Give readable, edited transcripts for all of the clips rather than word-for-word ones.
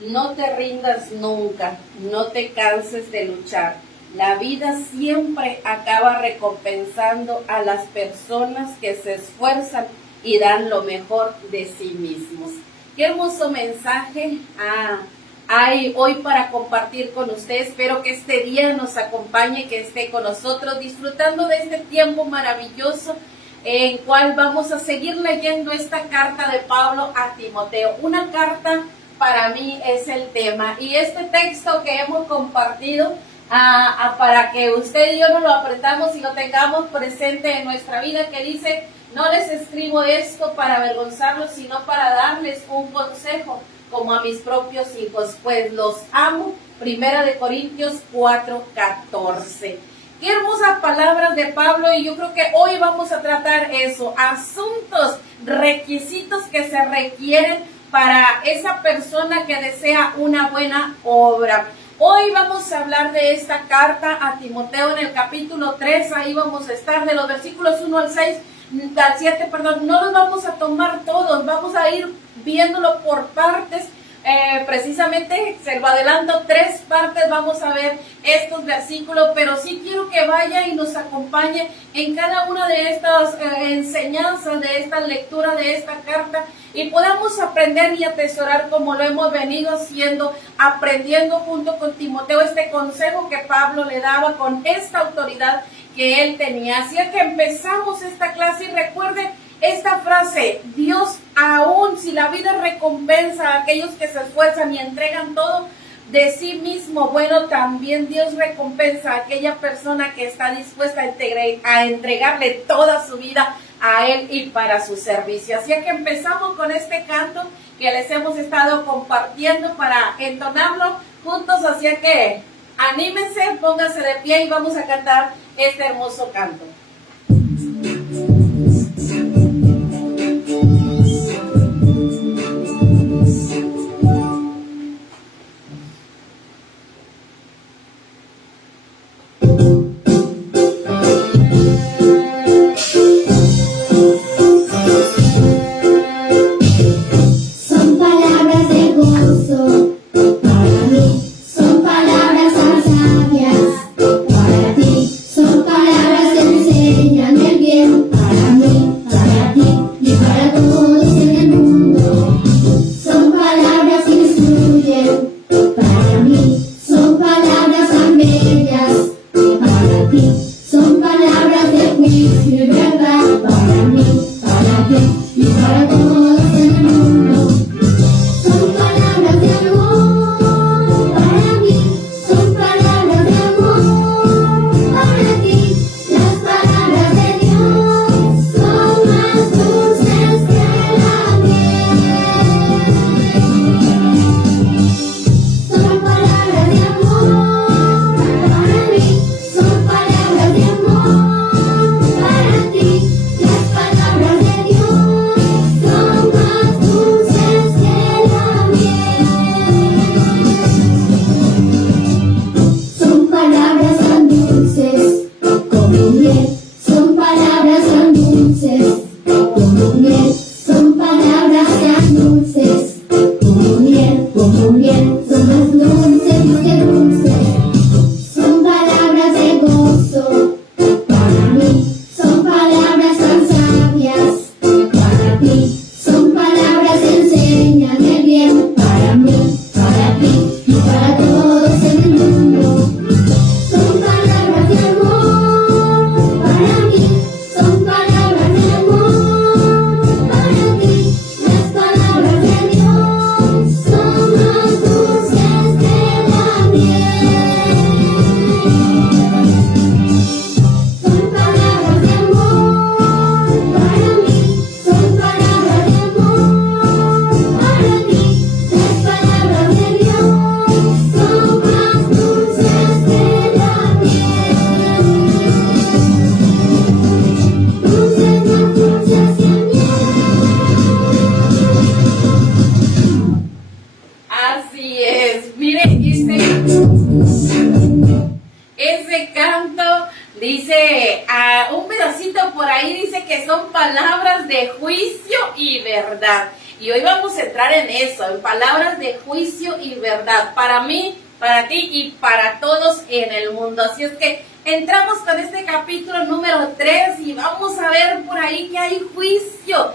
No te rindas nunca, no te canses de luchar. La vida siempre acaba recompensando a las personas que se esfuerzan y dan lo mejor de sí mismos. Qué hermoso mensaje hay hoy para compartir con ustedes. Espero que este día nos acompañe, que esté con nosotros disfrutando de este tiempo maravilloso en cual vamos a seguir leyendo esta carta de Pablo a Timoteo. Una carta para mí es el tema, y este texto que hemos compartido para que usted y yo nos lo aprendamos y lo tengamos presente en nuestra vida, que dice: no les escribo esto para avergonzarlos, sino para darles un consejo como a mis propios hijos, pues los amo. Primera de Corintios 4:14. Qué hermosas palabras de Pablo, y yo creo que hoy vamos a tratar eso, asuntos, requisitos que se requieren para esa persona que desea una buena obra. Hoy vamos a hablar de esta carta a Timoteo en el capítulo 3, ahí vamos a estar de los versículos 1 al 6, al 7, perdón, no los vamos a tomar todos, vamos a ir viéndolo por partes. Precisamente se lo adelanto, 3 partes vamos a ver estos versículos, pero sí quiero que vaya y nos acompañe en cada una de estas enseñanzas, de esta lectura de esta carta, y podamos aprender y atesorar como lo hemos venido haciendo, aprendiendo junto con Timoteo este consejo que Pablo le daba con esta autoridad que él tenía. Así es que empezamos esta clase, y recuerde esta frase: Dios, aún si la vida recompensa a aquellos que se esfuerzan y entregan todo de sí mismo, bueno, también Dios recompensa a aquella persona que está dispuesta a entregarle toda su vida a Él y para su servicio. Así que empezamos con este canto que les hemos estado compartiendo para entonarlo juntos. Así que anímense, pónganse de pie y vamos a cantar este hermoso canto. Dice, un pedacito por ahí dice que son palabras de juicio y verdad. Y hoy vamos a entrar en eso, en palabras de juicio y verdad, para mí, para ti y para todos en el mundo. Así es que entramos con este capítulo número 3 y vamos a ver por ahí que hay juicio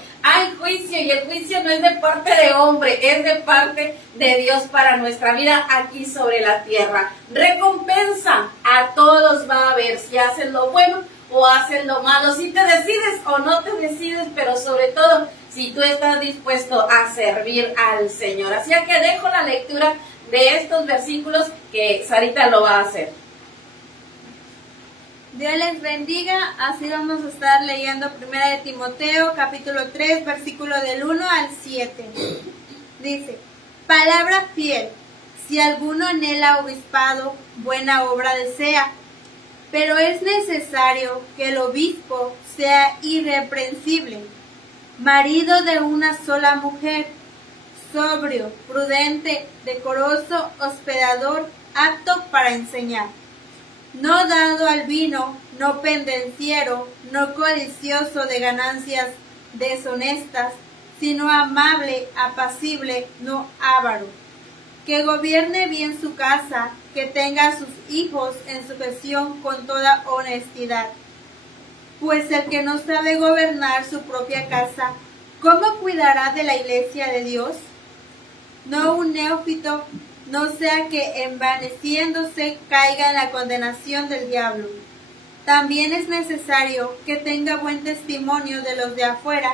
y el juicio no es de parte de hombre, es de parte de Dios para nuestra vida aquí sobre la tierra. Recompensa a todos va a haber, si haces lo bueno o haces lo malo, si te decides o no te decides, pero sobre todo si tú estás dispuesto a servir al Señor. Así que dejo la lectura de estos versículos que Sarita lo va a hacer. Dios les bendiga, así vamos a estar leyendo 1 de Timoteo, capítulo 3, versículo del 1 al 7. Dice, palabra fiel, si alguno anhela obispado, buena obra desea, pero es necesario que el obispo sea irreprensible, marido de una sola mujer, sobrio, prudente, decoroso, hospedador, apto para enseñar, no dado al vino, no pendenciero, no codicioso de ganancias deshonestas, sino amable, apacible, no avaro, que gobierne bien su casa, que tenga a sus hijos en sujeción con toda honestidad. Pues el que no sabe gobernar su propia casa, ¿cómo cuidará de la iglesia de Dios? No un neófito, no sea que envaneciéndose caiga en la condenación del diablo. También es necesario que tenga buen testimonio de los de afuera,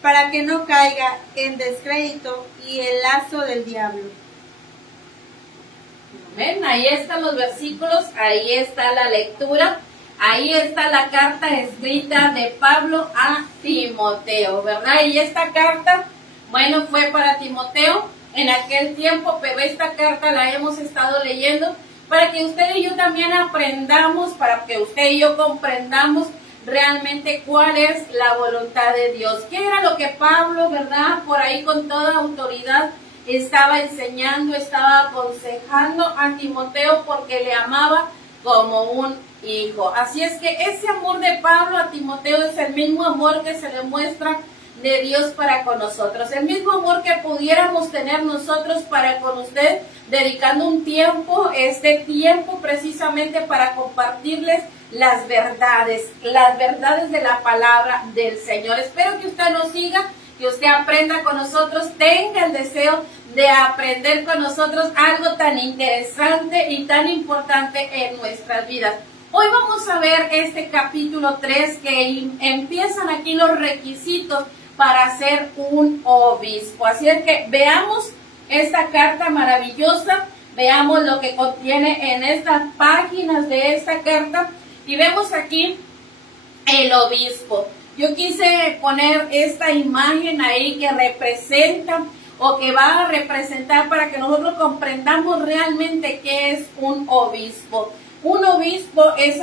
para que no caiga en descrédito y el lazo del diablo. Amén, ahí están los versículos, ahí está la lectura, ahí está la carta escrita de Pablo a Timoteo, ¿verdad? Y esta carta, bueno, fue para Timoteo en aquel tiempo, pero esta carta la hemos estado leyendo para que usted y yo también aprendamos, para que usted y yo comprendamos realmente cuál es la voluntad de Dios. ¿Qué era lo que Pablo, verdad, por ahí con toda autoridad estaba enseñando, estaba aconsejando a Timoteo porque le amaba como un hijo? Así es que ese amor de Pablo a Timoteo es el mismo amor que se le muestra de Dios para con nosotros, el mismo amor que pudiéramos tener nosotros para con usted, dedicando un tiempo, este tiempo precisamente para compartirles las verdades de la palabra del Señor. Espero que usted nos siga, que usted aprenda con nosotros, tenga el deseo de aprender con nosotros algo tan interesante y tan importante en nuestras vidas. Hoy vamos a ver este capítulo 3 que empiezan aquí los requisitos para ser un obispo. Así es que veamos esta carta maravillosa, veamos lo que contiene en estas páginas de esta carta y vemos aquí el obispo. Yo quise poner esta imagen ahí que representa o que va a representar para que nosotros comprendamos realmente qué es un obispo. Un obispo es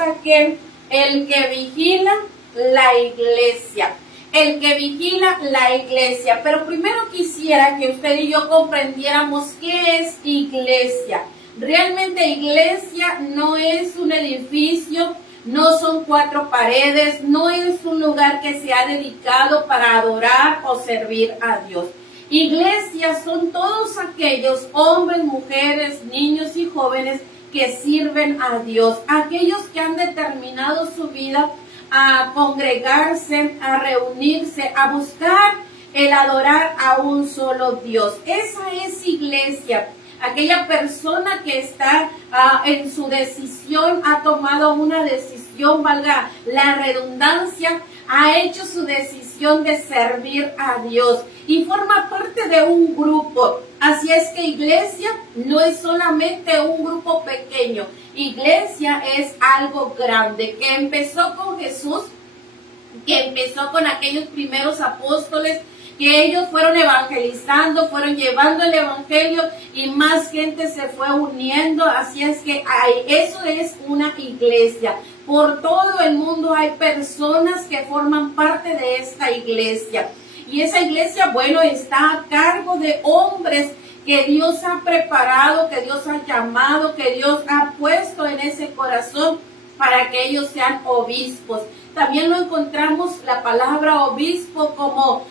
el que vigila la iglesia. El que vigila la iglesia. Pero primero quisiera que usted y yo comprendiéramos qué es iglesia. Realmente iglesia no es un edificio, no son 4 paredes, no es un lugar que se ha dedicado para adorar o servir a Dios. Iglesia son todos aquellos hombres, mujeres, niños y jóvenes que sirven a Dios. Aquellos que han determinado su vida a congregarse, a reunirse, a buscar el adorar a un solo Dios. Esa es iglesia. Aquella persona que está en su decisión, ha tomado una decisión, valga la redundancia, ha hecho su decisión de servir a Dios y forma parte de un grupo. Así es que iglesia no es solamente un grupo pequeño. Iglesia es algo grande que empezó con Jesús, que empezó con aquellos primeros apóstoles, que ellos fueron evangelizando, fueron llevando el evangelio y más gente se fue uniendo. Así es que eso es una iglesia. Por todo el mundo hay personas que forman parte de esta iglesia. Y esa iglesia, bueno, está a cargo de hombres que Dios ha preparado, que Dios ha llamado, que Dios ha puesto en ese corazón para que ellos sean obispos. También lo encontramos la palabra obispo como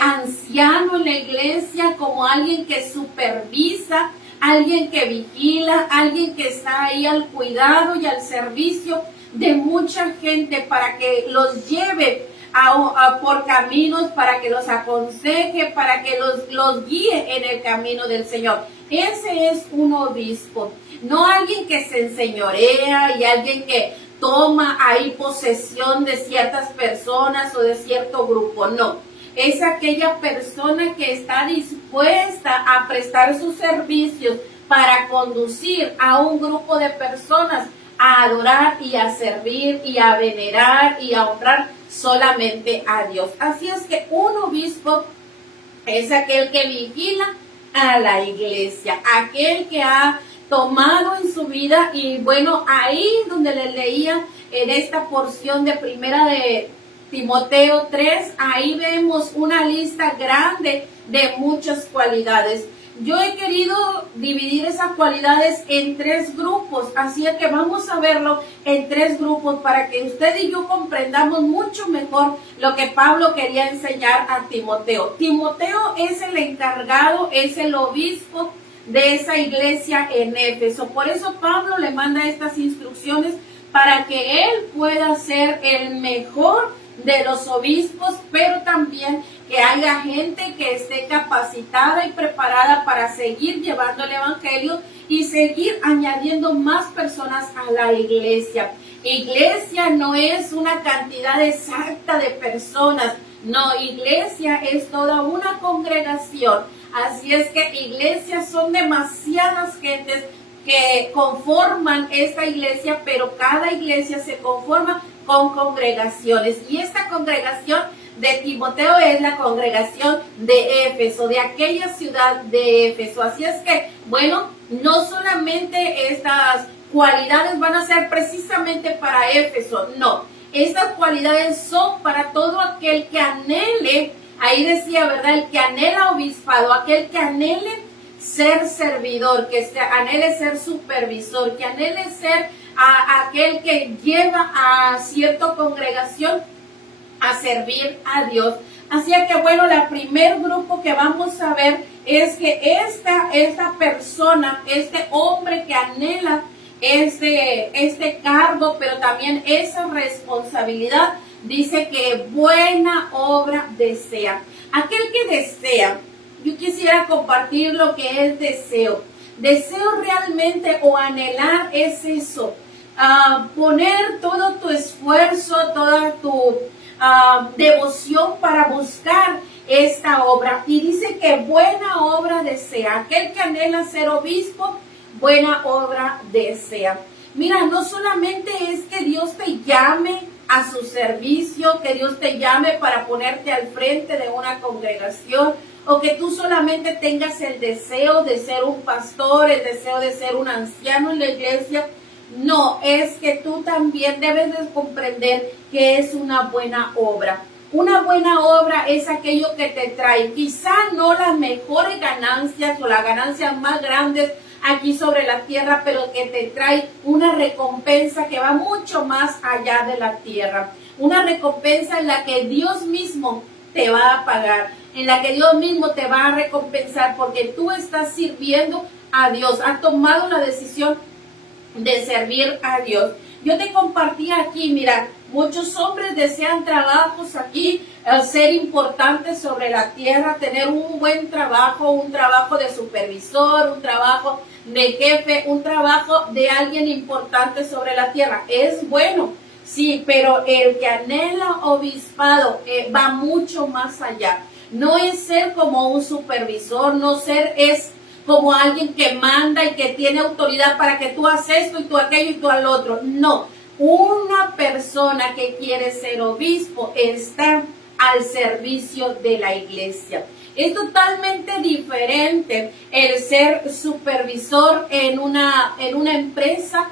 anciano en la iglesia, como alguien que supervisa, alguien que vigila, alguien que está ahí al cuidado y al servicio de mucha gente para que los lleve por caminos, para que los aconseje, para que los guíe en el camino del Señor. Ese es un obispo, no alguien que se enseñorea y alguien que toma ahí posesión de ciertas personas o de cierto grupo, no. Es aquella persona que está dispuesta a prestar sus servicios para conducir a un grupo de personas a adorar y a servir y a venerar y a honrar solamente a Dios. Así es que un obispo es aquel que vigila a la iglesia, aquel que ha tomado en su vida, y bueno, ahí donde les leía en esta porción de primera de Timoteo 3, ahí vemos una lista grande de muchas cualidades. Yo he querido dividir esas cualidades en 3 grupos, así es que vamos a verlo en 3 grupos para que usted y yo comprendamos mucho mejor lo que Pablo quería enseñar a Timoteo. Timoteo es el encargado, es el obispo de esa iglesia en Éfeso. Por eso Pablo le manda estas instrucciones para que él pueda ser el mejor de los obispos, pero también que haya gente que esté capacitada y preparada para seguir llevando el evangelio y seguir añadiendo más personas a la iglesia. Iglesia no es una cantidad exacta de personas, no, iglesia es toda una congregación. Así es que iglesias son demasiadas gentes que conforman esta iglesia, pero cada iglesia se conforma con congregaciones. Y esta congregación de Timoteo es la congregación de Éfeso, de aquella ciudad de Éfeso. Así es que, bueno, no solamente estas cualidades van a ser precisamente para Éfeso, no. Estas cualidades son para todo aquel que anhele, ahí decía, ¿verdad? El que anhela obispado, aquel que anhele ser servidor, que anhele ser supervisor, que anhele ser aquel que lleva a cierta congregación a servir a Dios. Así que bueno, el primer grupo que vamos a ver es que esta persona, este hombre que anhela este cargo, pero también esa responsabilidad, dice que buena obra desea. Aquel que desea, yo quisiera compartir lo que es deseo. Deseo realmente o anhelar es eso, poner todo tu esfuerzo, toda tu devoción para buscar esta obra. Y dice que buena obra desea. Aquel que anhela ser obispo, buena obra desea. Mira, no solamente es que Dios te llame a su servicio, que Dios te llame para ponerte al frente de una congregación, o que tú solamente tengas el deseo de ser un pastor, el deseo de ser un anciano en la iglesia. No, es que tú también debes de comprender que es una buena obra. Una buena obra es aquello que te trae, quizá no las mejores ganancias o las ganancias más grandes aquí sobre la tierra, pero que te trae una recompensa que va mucho más allá de la tierra. Una recompensa en la que Dios mismo te va a pagar, en la que Dios mismo te va a recompensar porque tú estás sirviendo a Dios, has tomado la decisión de servir a Dios. Yo te compartí aquí, mira, muchos hombres desean trabajos aquí, ser importantes sobre la tierra, tener un buen trabajo, un trabajo de supervisor, un trabajo de jefe, un trabajo de alguien importante sobre la tierra. Es bueno, sí, pero el que anhela obispado va mucho más allá. No es ser como un supervisor, es como alguien que manda y que tiene autoridad para que tú haces esto y tú aquello y tú al otro. No, una persona que quiere ser obispo está al servicio de la iglesia. Es totalmente diferente el ser supervisor en una empresa.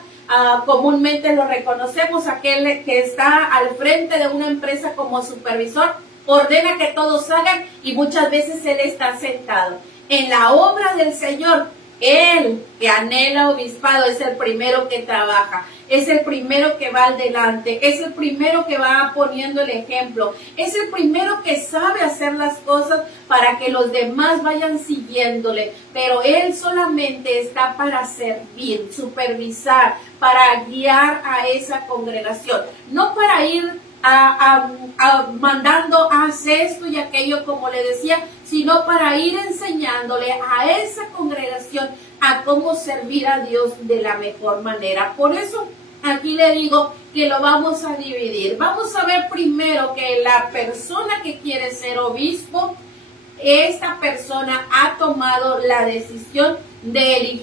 Comúnmente lo reconocemos, aquel que está al frente de una empresa como supervisor, ordena que todos hagan y muchas veces él está sentado. En la obra del Señor, Él que anhela obispado es el primero que trabaja, es el primero que va al delante, es el primero que va poniendo el ejemplo, es el primero que sabe hacer las cosas para que los demás vayan siguiéndole, pero él solamente está para servir, supervisar, para guiar a esa congregación, no para ir mandando haz esto y aquello como le decía, sino para ir enseñándole a esa congregación a cómo servir a Dios de la mejor manera. Por eso aquí le digo que lo vamos a dividir. Vamos a ver primero que la persona que quiere ser obispo, esta persona ha tomado la decisión de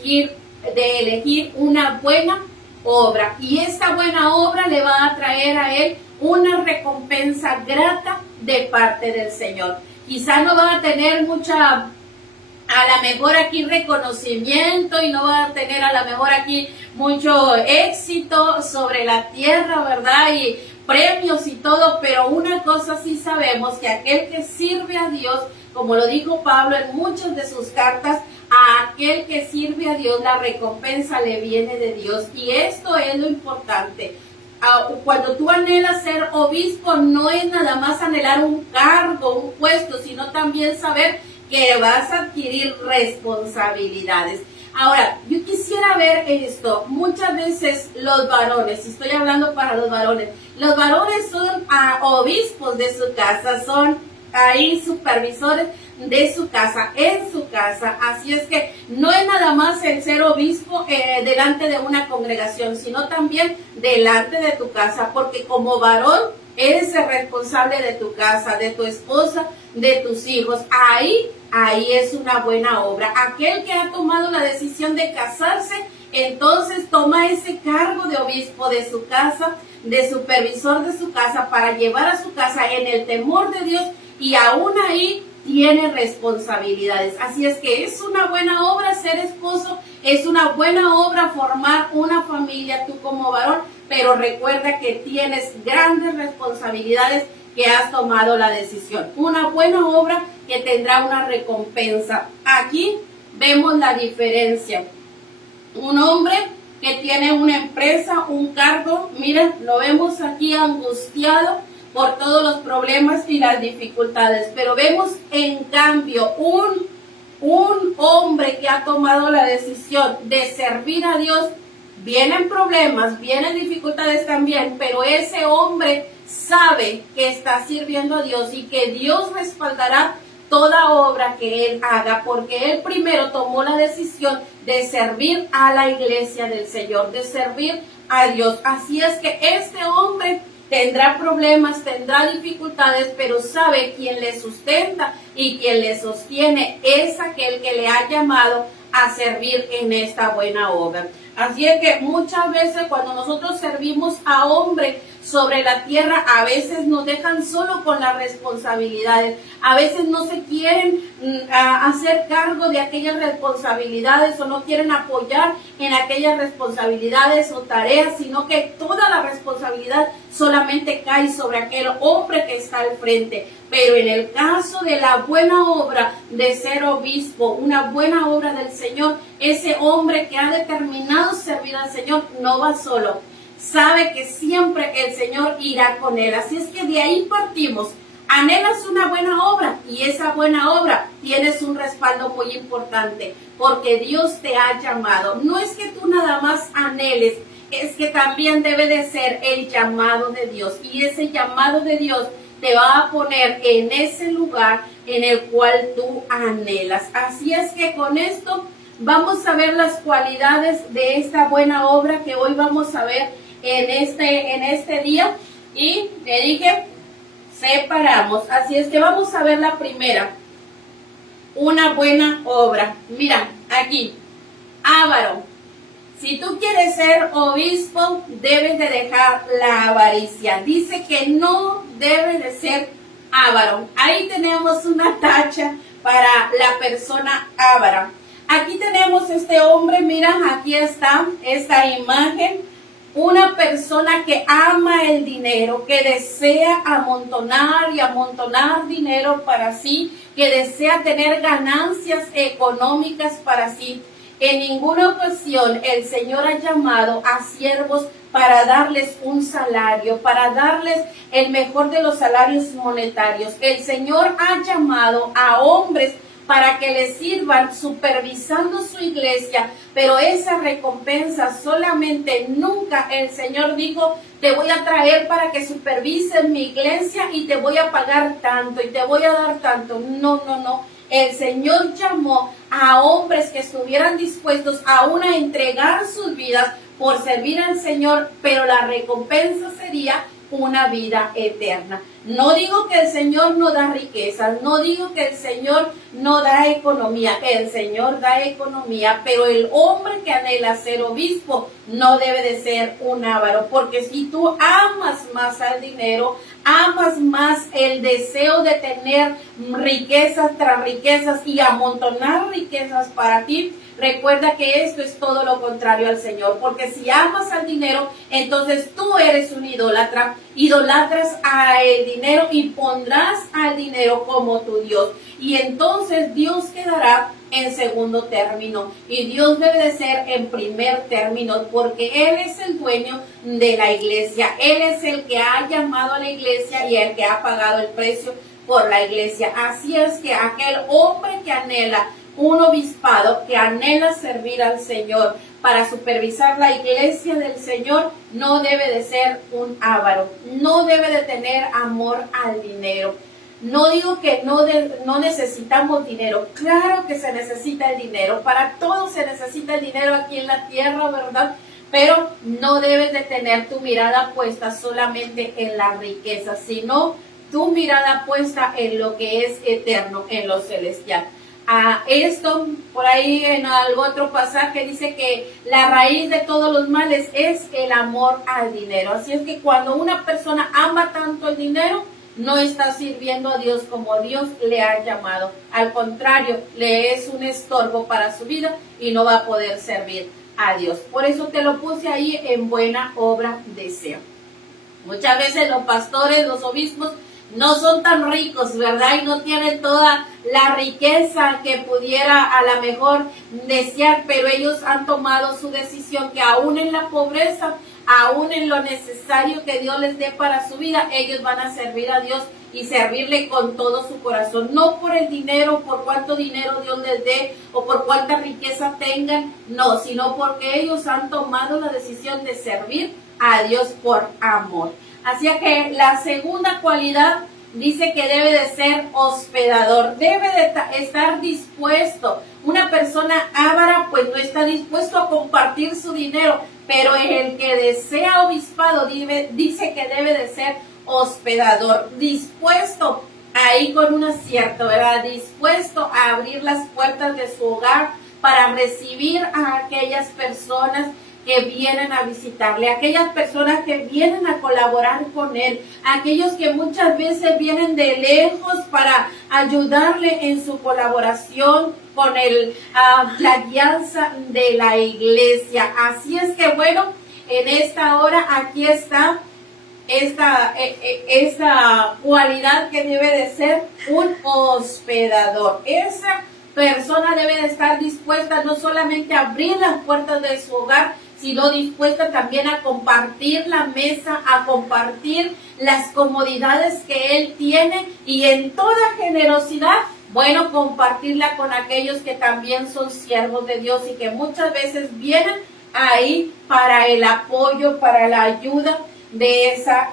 elegir una buena obra, y esta buena obra le va a traer a él una recompensa grata de parte del Señor. Quizá no va a tener a lo mejor aquí reconocimiento, y no va a tener a lo mejor aquí mucho éxito sobre la tierra, ¿verdad? Y premios y todo, pero una cosa sí sabemos, que aquel que sirve a Dios, como lo dijo Pablo en muchas de sus cartas, a aquel que sirve a Dios la recompensa le viene de Dios, y esto es lo importante. Cuando tú anhelas ser obispo, no es nada más anhelar un cargo, un puesto, sino también saber que vas a adquirir responsabilidades. Ahora, yo quisiera ver esto. Muchas veces los varones, y estoy hablando para los varones son obispos de su casa, son ahí supervisores de su casa, en su casa. Así es que no es nada más el ser obispo delante de una congregación, sino también delante de tu casa, porque como varón eres el responsable de tu casa, de tu esposa, de tus hijos. Ahí es una buena obra. Aquel que ha tomado la decisión de casarse, entonces toma ese cargo de obispo de su casa, de supervisor de su casa, para llevar a su casa en el temor de Dios, y aún ahí tiene responsabilidades. Así es que es una buena obra ser esposo, es una buena obra formar una familia tú como varón, pero recuerda que tienes grandes responsabilidades, que has tomado la decisión. Una buena obra que tendrá una recompensa. Aquí vemos la diferencia. Un hombre que tiene una empresa, un cargo, miren, lo vemos aquí angustiado por todos los problemas y las dificultades, pero vemos en cambio un hombre que ha tomado la decisión de servir a Dios. Vienen problemas, vienen dificultades también, pero ese hombre sabe que está sirviendo a Dios y que Dios respaldará toda obra que él haga, porque él primero tomó la decisión de servir a la iglesia del Señor, de servir a Dios. Así es que este hombre tendrá problemas, tendrá dificultades, pero sabe quién le sustenta y quien le sostiene es aquel que le ha llamado a servir en esta buena obra. Así es que muchas veces cuando nosotros servimos a hombres sobre la tierra, a veces nos dejan solo con las responsabilidades, a veces no se quieren hacer cargo de aquellas responsabilidades, o no quieren apoyar en aquellas responsabilidades o tareas, sino que toda la responsabilidad solamente cae sobre aquel hombre que está al frente. Pero en el caso de la buena obra de ser obispo, una buena obra del Señor, ese hombre que ha determinado servir al Señor no va solo, sabe que siempre el Señor irá con él. Así es que de ahí partimos. Anhelas una buena obra, y esa buena obra tienes un respaldo muy importante, porque Dios te ha llamado. No es que tú nada más anheles, es que también debe de ser el llamado de Dios, y ese llamado de Dios te va a poner en ese lugar en el cual tú anhelas. Así es que con esto vamos a ver las cualidades de esta buena obra que hoy vamos a ver en este día. Y te dije, separamos. Así es que vamos a ver la primera. Una buena obra. Mira, aquí, avaro. Si tú quieres ser obispo, debes de dejar la avaricia. Dice que no debes de ser avaro. Ahí tenemos una tacha para la persona avara. Aquí tenemos este hombre, mira, aquí está esta imagen. Una persona que ama el dinero, que desea amontonar y amontonar dinero para sí, que desea tener ganancias económicas para sí. En ninguna ocasión el Señor ha llamado a siervos para darles un salario, para darles el mejor de los salarios monetarios. El Señor ha llamado a hombres para que le sirvan supervisando su iglesia, pero esa recompensa solamente nunca el Señor dijo, te voy a traer para que supervises mi iglesia y te voy a pagar tanto y te voy a dar tanto. No, no, no. El Señor llamó a hombres que estuvieran dispuestos aún a entregar sus vidas por servir al Señor, pero la recompensa sería una vida eterna. No digo que el Señor no da riquezas, no digo que el Señor no da economía, el Señor da economía, pero el hombre que anhela ser obispo no debe de ser un avaro, porque si tú amas más al dinero, amas más el deseo de tener riquezas tras riquezas y amontonar riquezas para ti, recuerda que esto es todo lo contrario al Señor, porque si amas al dinero, entonces tú eres un idólatra, idolatras a el dinero y pondrás al dinero como tu Dios. Y entonces Dios quedará en segundo término y Dios debe de ser en primer término, porque Él es el dueño de la iglesia, Él es el que ha llamado a la iglesia y el que ha pagado el precio por la iglesia. Así es que aquel hombre que anhela un obispado, que anhela servir al Señor para supervisar la iglesia del Señor, no debe de ser un avaro, no debe de tener amor al dinero. No digo que no necesitamos dinero, claro que se necesita el dinero, para todo se necesita el dinero aquí en la tierra, ¿verdad? Pero no debes de tener tu mirada puesta solamente en la riqueza, sino tu mirada puesta en lo que es eterno, en lo celestial. Esto, por ahí en algún otro pasaje dice que la raíz de todos los males es el amor al dinero. Así es que cuando una persona ama tanto el dinero, no está sirviendo a Dios como Dios le ha llamado. Al contrario, le es un estorbo para su vida y no va a poder servir a Dios. Por eso te lo puse ahí en buena obra deseo. Muchas veces los pastores, los obispos, no son tan ricos, ¿verdad? Y no tienen toda la riqueza que pudiera a lo mejor desear, pero ellos han tomado su decisión que aún en la pobreza, aún en lo necesario que Dios les dé para su vida, ellos van a servir a Dios y servirle con todo su corazón, no por el dinero, por cuánto dinero Dios les dé o por cuánta riqueza tengan, no, sino porque ellos han tomado la decisión de servir a Dios por amor. Así que la segunda cualidad dice que debe de ser hospedador, debe de estar dispuesto. Una persona avara pues no está dispuesto a compartir su dinero, pero el que desea obispado dice que debe de ser hospedador, dispuesto ahí con un acierto, ¿verdad? Dispuesto a abrir las puertas de su hogar para recibir a aquellas personas que vienen a visitarle, aquellas personas que vienen a colaborar con él, aquellos que muchas veces vienen de lejos para ayudarle en su colaboración con la guianza de la iglesia. Así es que bueno, en esta hora aquí está esta cualidad que debe de ser un hospedador. Esa persona debe de estar dispuesta no solamente a abrir las puertas de su hogar, sino dispuesta también a compartir la mesa, a compartir las comodidades que él tiene y en toda generosidad, bueno, compartirla con aquellos que también son siervos de Dios y que muchas veces vienen ahí para el apoyo, para la ayuda de esa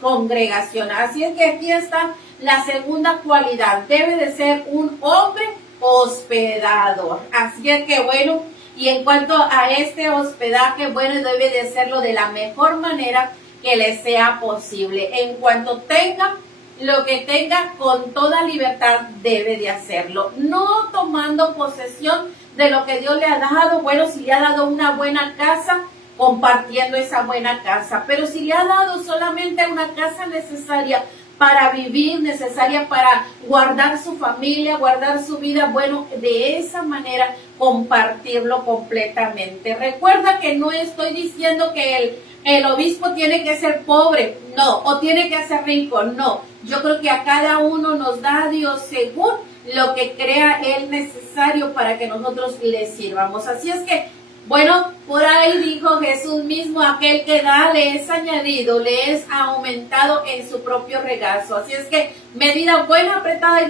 congregación. Así es que aquí está la segunda cualidad, debe de ser un hombre hospedador. Así es que bueno, y en cuanto a este hospedaje, bueno, debe de hacerlo de la mejor manera que le sea posible. En cuanto tenga lo que tenga, con toda libertad debe de hacerlo. No tomando posesión de lo que Dios le ha dado. Bueno, si le ha dado una buena casa, compartiendo esa buena casa. Pero si le ha dado solamente una casa necesaria para vivir, necesaria para guardar su familia, guardar su vida, bueno, de esa manera compartirlo completamente. Recuerda que no estoy diciendo que el obispo tiene que ser pobre, no, o tiene que ser rico, no. Yo creo que a cada uno nos da Dios según lo que crea Él necesario para que nosotros le sirvamos. Así es que, bueno, por ahí dijo Jesús mismo, aquel que da le es añadido, le es aumentado en su propio regazo. Así es que medida buena, apretada y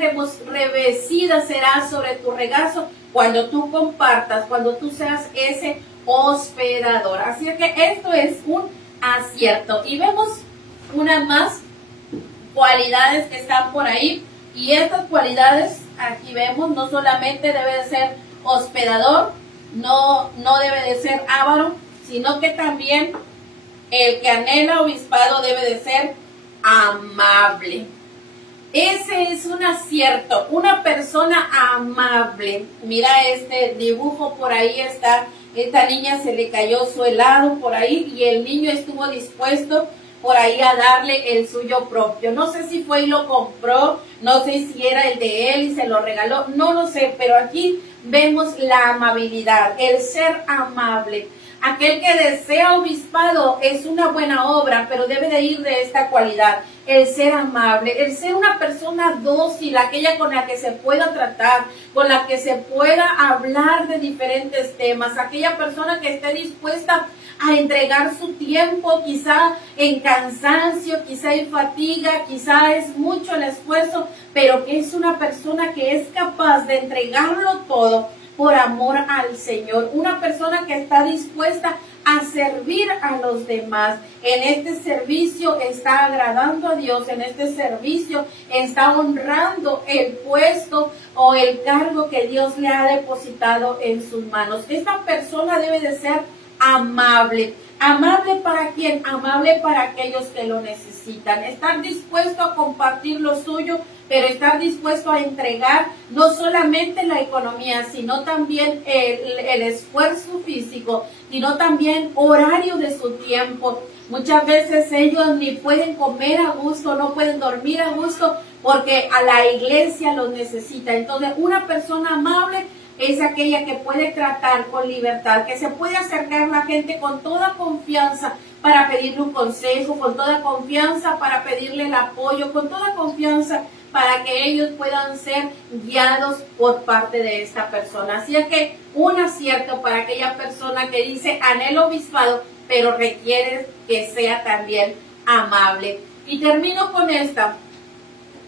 revestida será sobre tu regazo cuando tú compartas, cuando tú seas ese hospedador. Así es que esto es un acierto. Y vemos unas más cualidades que están por ahí. Y estas cualidades, aquí vemos, no solamente debe de ser hospedador, no debe de ser avaro, sino que también el que anhela obispado debe de ser amable. Ese es un acierto, una persona amable. Mira este dibujo, por ahí está, esta niña se le cayó su helado por ahí y el niño estuvo dispuesto por ahí a darle el suyo propio. No sé si fue y lo compró, no sé si era el de él y se lo regaló, no lo sé, pero aquí vemos la amabilidad, el ser amable. Aquel que desea obispado es una buena obra, pero debe de ir de esta cualidad, el ser amable, el ser una persona dócil, aquella con la que se pueda tratar, con la que se pueda hablar de diferentes temas, aquella persona que esté dispuesta a entregar su tiempo, quizá en cansancio, quizá en fatiga, quizá es mucho el esfuerzo, pero que es una persona que es capaz de entregarlo todo por amor al Señor, una persona que está dispuesta a servir a los demás. En este servicio está agradando a Dios, en este servicio está honrando el puesto o el cargo que Dios le ha depositado en sus manos. Esta persona debe de ser amable. ¿Amable para quién? Amable para aquellos que lo necesitan. Estar dispuesto a compartir lo suyo, pero estar dispuesto a entregar no solamente la economía, sino también el esfuerzo físico, sino también horario de su tiempo. Muchas veces ellos ni pueden comer a gusto, no pueden dormir a gusto, porque a la iglesia los necesita. Entonces, una persona amable es aquella que puede tratar con libertad, que se puede acercar a la gente con toda confianza para pedirle un consejo, con toda confianza para pedirle el apoyo, con toda confianza para que ellos puedan ser guiados por parte de esta persona. Así es que un acierto para aquella persona que dice anhelo obispado, pero requiere que sea también amable. Y termino con esta.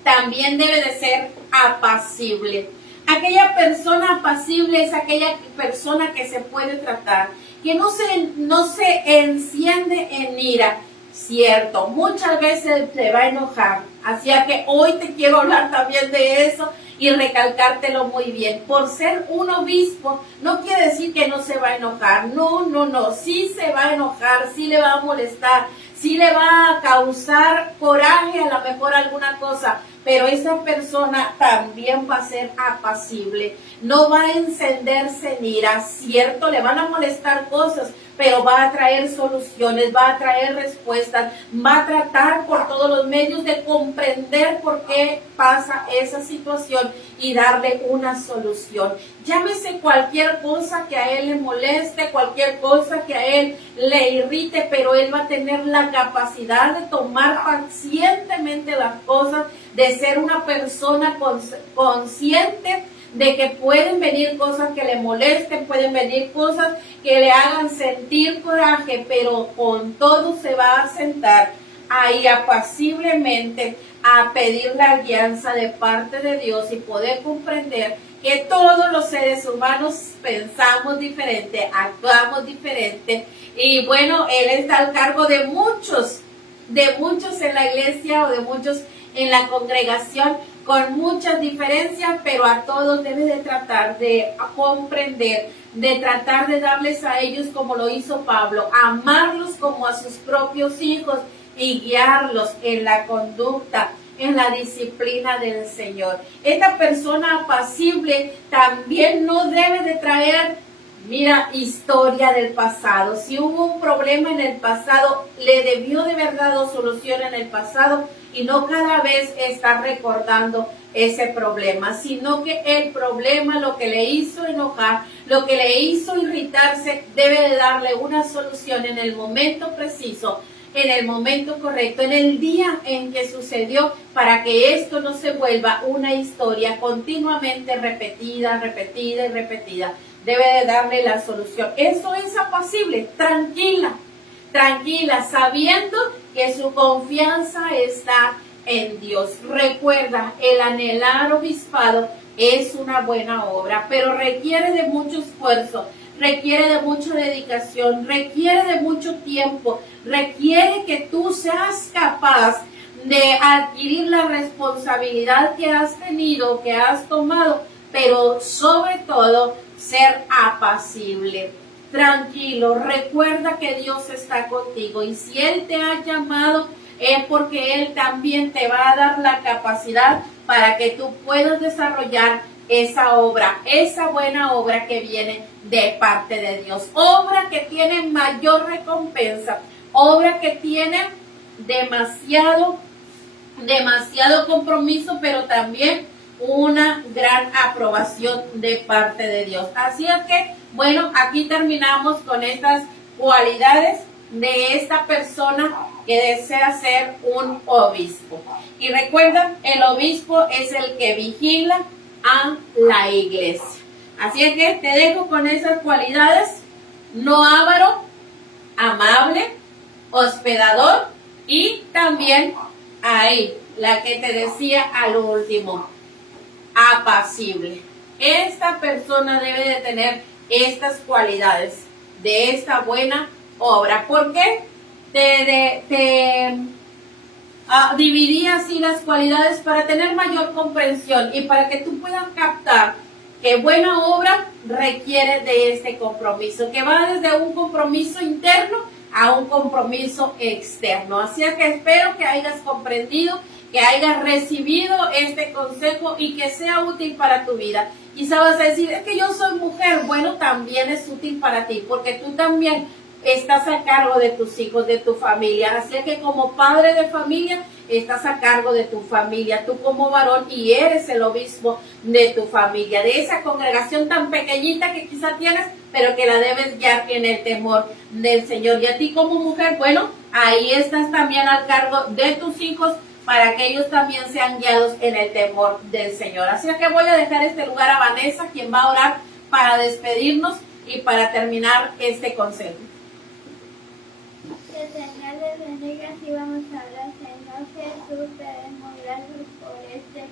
También debe de ser apacible. Aquella persona apacible es aquella persona que se puede tratar, que no se enciende en ira. Cierto, muchas veces se va a enojar. Así que hoy te quiero hablar también de eso y recalcártelo muy bien. Por ser un obispo no quiere decir que no se va a enojar. No. Sí se va a enojar, sí le va a molestar, sí le va a causar coraje a lo mejor alguna cosa. Pero esa persona también va a ser apacible, no va a encenderse en ira, cierto, le van a molestar cosas, pero va a traer soluciones, va a traer respuestas, va a tratar por todos los medios de comprender por qué pasa esa situación y darle una solución. Llámese cualquier cosa que a él le moleste, cualquier cosa que a él le irrite, pero él va a tener la capacidad de tomar pacientemente las cosas, de ser una persona consciente de que pueden venir cosas que le molesten, pueden venir cosas que le hagan sentir coraje, pero con todo se va a sentar ahí apaciblemente a pedir la guianza de parte de Dios y poder comprender que todos los seres humanos pensamos diferente, actuamos diferente, y bueno, Él está al cargo de muchos en la iglesia o de muchos en la congregación, con muchas diferencias, pero a todos debe de tratar de comprender, de tratar de darles a ellos como lo hizo Pablo, amarlos como a sus propios hijos y guiarlos en la conducta, en la disciplina del Señor. Esta persona apacible también no debe de traer, historia del pasado. Si hubo un problema en el pasado, le debió de haber dado solución en el pasado y no cada vez estar recordando ese problema, sino que el problema, lo que le hizo enojar, lo que le hizo irritarse, debe de darle una solución en el momento preciso, en el momento correcto, en el día en que sucedió, para que esto no se vuelva una historia continuamente repetida, repetida y repetida. Debe de darle la solución. Eso es apacible, tranquila, tranquila, sabiendo que su confianza está en Dios. Recuerda, el anhelar obispado es una buena obra, pero requiere de mucho esfuerzo, requiere de mucha dedicación, requiere de mucho tiempo, requiere que tú seas capaz de adquirir la responsabilidad que has tenido, que has tomado, pero sobre todo ser apacible, tranquilo. Recuerda que Dios está contigo, y si Él te ha llamado es porque Él también te va a dar la capacidad para que tú puedas desarrollar esa obra, esa buena obra que viene de parte de Dios. Obra que tiene mayor recompensa, obra que tiene demasiado compromiso, pero también una gran aprobación de parte de Dios. Así es que, bueno, aquí terminamos con estas cualidades de esta persona que desea ser un obispo. Y recuerda, el obispo es el que vigila a la iglesia. Así es que te dejo con esas cualidades: no avaro, amable, hospedador, y también ahí, la que te decía al último, apacible. Esta persona debe de tener estas cualidades de esta buena obra. ¿Por qué? Dividí así las cualidades para tener mayor comprensión y para que tú puedas captar que buena obra requiere de este compromiso, que va desde un compromiso interno a un compromiso externo. Así es que espero que hayas comprendido, que hayas recibido este consejo y que sea útil para tu vida. Y sabes decir, es que yo soy mujer. Bueno, también es útil para ti, porque tú también estás a cargo de tus hijos, de tu familia. Así que como padre de familia, estás a cargo de tu familia, tú como varón, y eres el obispo de tu familia, de esa congregación tan pequeñita que quizá tienes, pero que la debes guiar en el temor del Señor. Y a ti como mujer, bueno, ahí estás también al cargo de tus hijos, para que ellos también sean guiados en el temor del Señor. Así que voy a dejar este lugar a Vanessa, quien va a orar para despedirnos y para terminar este consejo. Que el Señor les bendiga. Así vamos a hablar. Señor Jesús, te damos gracias por este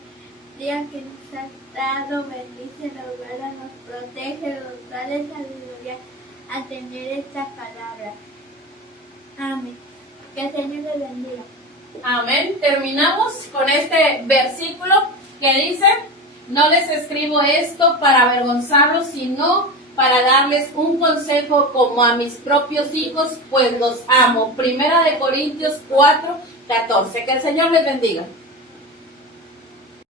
día que nos has dado. Bendícenos, guárdanos, protégenos, dale sabiduría a tener esta palabra. Amén. Que el Señor les bendiga. Amén. Terminamos con este versículo que dice: no les escribo esto para avergonzarlos, sino para darles un consejo como a mis propios hijos, pues los amo. Primera de Corintios 4:14. Que el Señor les bendiga.